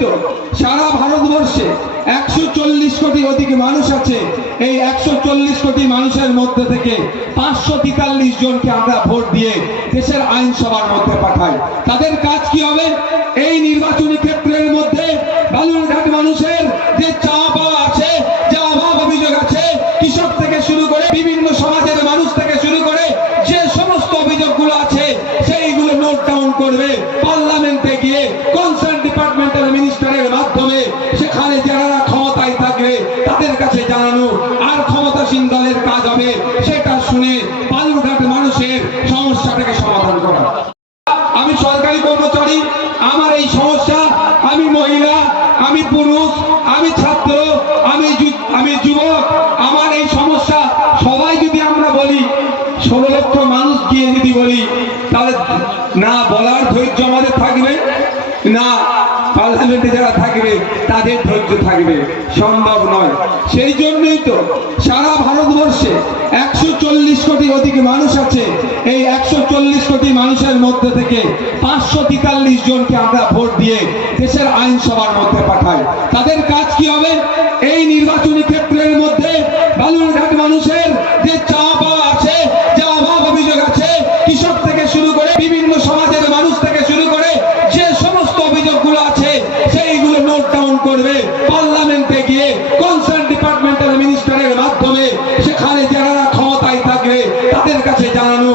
তো সারা ভারতবর্ষে একশো চল্লিশ কোটি অধিক মানুষ আছে। এই একশো চল্লিশ কোটি মানুষের মধ্যে থেকে পাঁচশো তেতাল্লিশ জনকে আমরা ভোট দিয়ে দেশের আইনসভার মধ্যে পাঠাই। তাদের কাজ কি হবে? এই নির্বাচনী ক্ষেত্রের মধ্যে বালুরঘাট মানুষের যে চাওয়া পাওয়া আছে, যে অভাব অভিযোগ আছে, কৃষক থেকে শুরু করে বিভিন্ন সমাজের মানুষ থেকে শুরু করে যে সমস্ত অভিযোগগুলো আছে, সেইগুলো নোট ডাউন করবে। পার্লামেন্টে গিয়ে কনসার্ন ডিপার্টমেন্টাল জানানো আর ক্ষমতাসীন দলের কাজ হবে, সেটা শুনে বালুরঘাট মানুষের সমস্যাটাকে সমাধান করা। আমি সরকারি কর্মচারী, আমার এই সমস্যা, আমি মহিলা, আমি পুরুষ, আমি ছাত্র, আমি আমি যুবক, আমার এই সমস্যা সবাই যদি আমরা বলি, ষোলো লক্ষ মানুষ গিয়ে যদি বলি, তাহলে না বলার ধৈর্য আমাদের থাকবে, না পার্লামেন্টে যারা থাকবে, তাদের ধৈর্য সম্ভব নয়। সেই জন্যই তো সারা ভারতবর্ষে একশো চল্লিশ কোটি অধিক মানুষ আছে। এই একশো চল্লিশ কোটি মানুষের মধ্যে থেকে পাঁচশো তেতাল্লিশ জনকে আমরা ভোট দিয়ে দেশের আইনসভার মধ্যে পাঠাই। তাদের করবে। পার্লামেন্টে গিয়ে কনসার্ন ডিপার্টমেন্টাল মিনিস্টারের মাধ্যমে সেখানে যারা ক্ষমতায় থাকবে তাদের কাছে জানানো